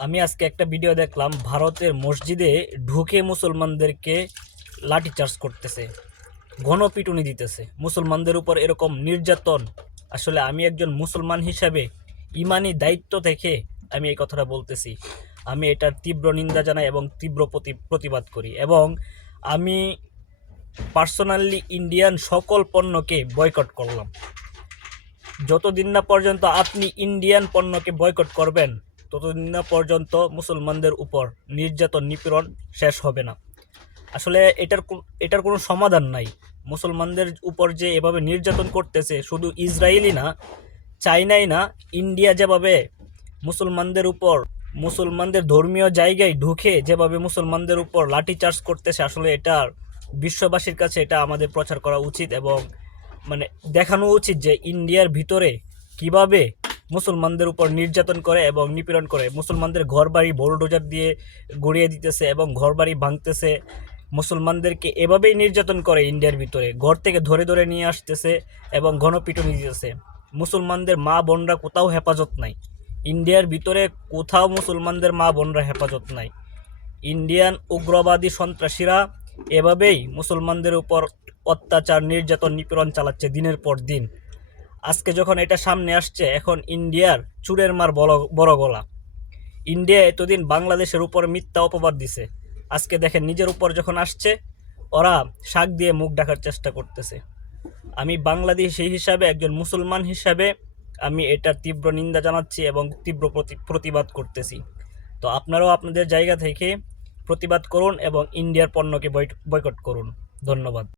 আমি আজকে একটা ভিডিও দেখলাম, ভারতের মসজিদে ঢুকে মুসলমানদেরকে লাঠিচার্জ করতেছে, গণপিটুনি দিতেছে। মুসলমানদের উপর এরকম নির্যাতন। আসলে আমি একজন মুসলমান হিসাবে ইমানি দায়িত্ব থেকে আমি এই কথাটা বলতেছি। আমি এটার তীব্র নিন্দা জানাই এবং তীব্র প্রতি- প্রতিবাদ করি এবং আমি পার্সোনালি ইন্ডিয়ান সকল পণ্যকে বয়কট করলাম। যতদিন না পর্যন্ত আপনি ইন্ডিয়ান পণ্যকে বয়কট করবেন ততদিন না পর্যন্ত মুসলমানদের উপর নির্যাতন, নিপীড়ন শেষ হবে না। আসলে এটার এটার কোনো সমাধান নাই। মুসলমানদের উপর যে এভাবে নির্যাতন করতেছে, শুধু ইসরায়েলই না চাইনাই না, ইন্ডিয়া যেভাবে মুসলমানদের উপর, মুসলমানদের ধর্মীয় জায়গায় ঢুকে যেভাবে মুসলমানদের উপর লাঠিচার্জ করতেছে, আসলে এটার বিশ্ববাসীর কাছে এটা আমাদের প্রচার করা উচিত এবং মানে দেখানো উচিত যে ইন্ডিয়ার ভিতরে কীভাবে মুসলমানদের উপর নির্যাতন করে এবং নিপীড়ন করে। মুসলমানদের ঘরবাড়ি বোলডোজার দিয়ে গড়িয়ে দিতেছে এবং ঘরবাড়ি ভাঙতেছে। মুসলমানদেরকে এভাবেই নির্যাতন করে ইন্ডিয়ার ভিতরে। ঘর থেকে ধরে ধরে নিয়ে আসতেছে এবং ঘনপিটুনি দিতেছে। মুসলমানদের মা বোনরা কোথাও হেফাজত নাই। ইন্ডিয়ার ভিতরে কোথাও মুসলমানদের মা বোনরা হেফাজত নাই। ইন্ডিয়ান উগ্রবাদী সন্ত্রাসীরা এভাবেই মুসলমানদের উপর অত্যাচার, নির্যাতন, নিপীড়ন চালাচ্ছে দিনের পর দিন। আজকে যখন এটা সামনে আসছে, এখন ইন্ডিয়ার চুরের মার বড় গলা। ইন্ডিয়া এতদিন বাংলাদেশের উপর মিথ্যা অপবাদ দিছে। আজকে দেখেন নিজের উপর যখন আসছে, ওরা শাক দিয়ে মুখ ঢাকার চেষ্টা করতেছে। আমি বাংলাদেশি হিসাবে, একজন মুসলমান হিসাবে, আমি এটার তীব্র নিন্দা জানাচ্ছি এবং তীব্র প্রতি- প্রতিবাদ করতেছি। তো আপনারাও আপনাদের জায়গা থেকে প্রতিবাদ করুন এবং ইন্ডিয়ার পণ্যকে বয়কট করুন। ধন্যবাদ।